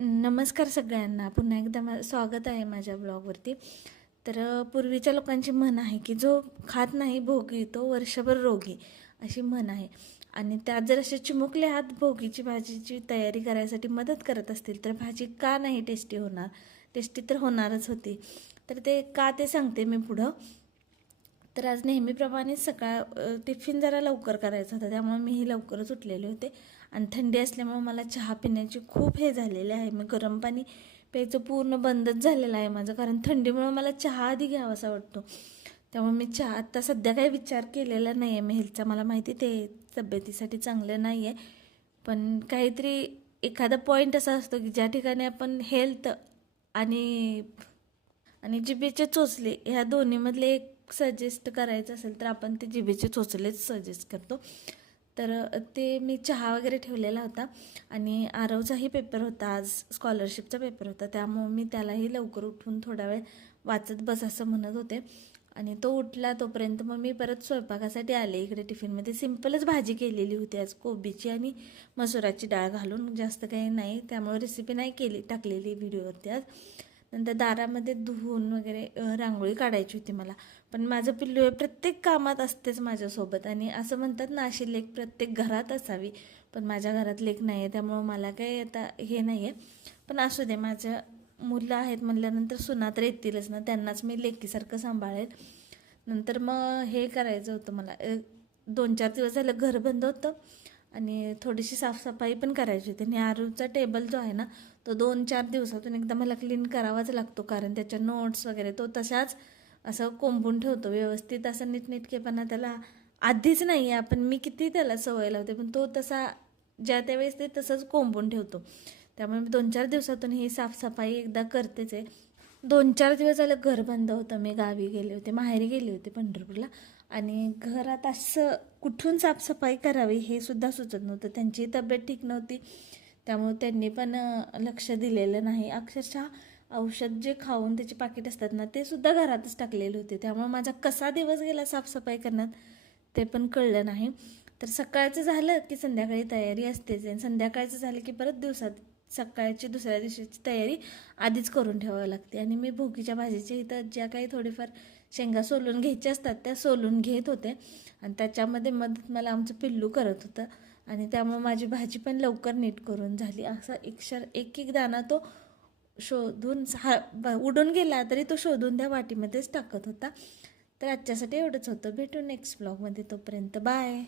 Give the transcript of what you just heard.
नमस्कार सगळ्यांना. पुन्हा एकदा मा स्वागत आहे माझ्या ब्लॉगवरती. तर पूर्वीच्या लोकांची म्हण आहे की जो खात नाही भोगी तो वर्षभर रोगी अशी म्हण आहे. आणि त्यात जर असे चिमुकले हात भोगीची भाजीची तयारी करायसाठी मदत करत असतील तर भाजी का नाही टेस्टी होणार? टेस्टी तर होणारच होती. तर ते का ते सांगते मी पुढं. तर आज नेहमीप्रमाणे सकाळ टिफिन जरा लवकर करायचा होता त्यामुळे मीही लवकरच उठलेले होते. आणि थंडी असल्यामुळे मला चहा पिण्याची खूप हे झालेले आहे. मी गरम पाणी प्यायचं पूर्ण बंदच झालेलं आहे माझं कारण थंडीमुळे मला चहा आधी घ्यावासा वाटतो. त्यामुळे मी चहा आत्ता सध्या काही विचार केलेला नाही आहे मी हेल्थचा मला माहिती ते तब्येतीसाठी चांगलं नाही आहे पण काहीतरी एखादा पॉईंट असा असतो की ज्या ठिकाणी आपण हेल्थ आणि आणि जिभेचे चोचले ह्या दोन्हीमधले एक सजेस्ट करायचं असेल तर आपण ते जिभेचे चोचलेच सजेस्ट करतो. तर ते मी चहा वगैरे ठेवलेला होता आणि आरवचाही पेपर होता आज स्कॉलरशिपचा पेपर होता. त्यामुळे मी त्यालाही लवकर उठून थोडा वेळ वाचत बस असं म्हणत होते. आणि तो उठला तोपर्यंत मग मी परत स्वयंपाकासाठी आले. इकडे टिफिनमध्ये सिम्पलच भाजी केलेली होती आज कोबीची आणि मसुराची डाळ घालून. जास्त काही नाही त्यामुळे रेसिपी नाही केली टाकलेली व्हिडिओवरती आज. नंतर दारामध्ये धुवून वगैरे रांगोळी काढायची होती मला. पण माझं पिल्लू हे प्रत्येक कामात असतेच माझ्यासोबत आणि असं म्हणतात ना अशी लेख प्रत्येक घरात असावी. पण माझ्या घरात लेख नाही आहे त्यामुळं मला काही आता हे नाही आहे पण असू दे माझ्या मुलं आहेत म्हणल्यानंतर सुना तर येतीलच ना त्यांनाच मी लेकीसारखं सांभाळेल. नंतर मग हे करायचं होतं मला. दोन चार दिवस झालं घर बंद होतं. आणि थोडीशी साफसफाई पण करायची होती. आणि आरूचा टेबल जो आहे ना तो दोन चार दिवसातून एकदा मला क्लीन करावाच लागतो. कारण त्याच्या नोट्स वगैरे तो तशाच असं कोंबून ठेवतो व्यवस्थित. असं नीटनेटकेपणा त्याला आधीच नाही आहे आपण मी किती त्याला सवय लावते पण तो तसा ज्या त्यावेळेस ते तसंच कोंबून ठेवतो. त्यामुळे मी दोन चार दिवसातून ही साफसफाई एकदा करतेच आहे. दोन चार दिवस झालं घर बंद होतं. मी गावी गेले होते. माहेरी गेले होते पंढरपूरला. आणि घरात असं कुठून साफसफाई करावी हे सुद्धा सुचत नव्हतं. त्यांची तब्येत ठीक नव्हती. त्यामुळे त्यांनी पण लक्ष दिलेलं नाही. अक्षरशः औषध जे खाऊन त्याचे पाकिट असतात ना ते सुद्धा घरातच टाकलेले होते. त्यामुळे माझा कसा दिवस गेला साफसफाई करण्यात ते पण कळलं नाही. तर सकाळचं झालं की संध्याकाळी तयारी असतेच. आणि संध्याकाळचं झालं की परत दिवसात सकाळची दुसऱ्या दिवशीची तयारी आधीच करून ठेवावी लागते. आणि मी भोगीच्या भाजीच्या इथं ज्या काही थोडीफार शेंगा सोलून घ्यायच्या असतात त्या सोलून घेत होते. आणि त्याच्यामध्ये मदत मला आमचं पिल्लू करत होतं. आणि त्यामुळे माझी भाजी पण लवकर नीट करून झाली. असा एकशर एक एक दाणा तो शोधून हा ब- उडून गेला तरी तो शोधून त्या वाटीमध्येच टाकत होता. तर आजच्यासाठी एवढंच होतं. भेटू नेक्स्ट ब्लॉगमध्ये तोपर्यंत. बाय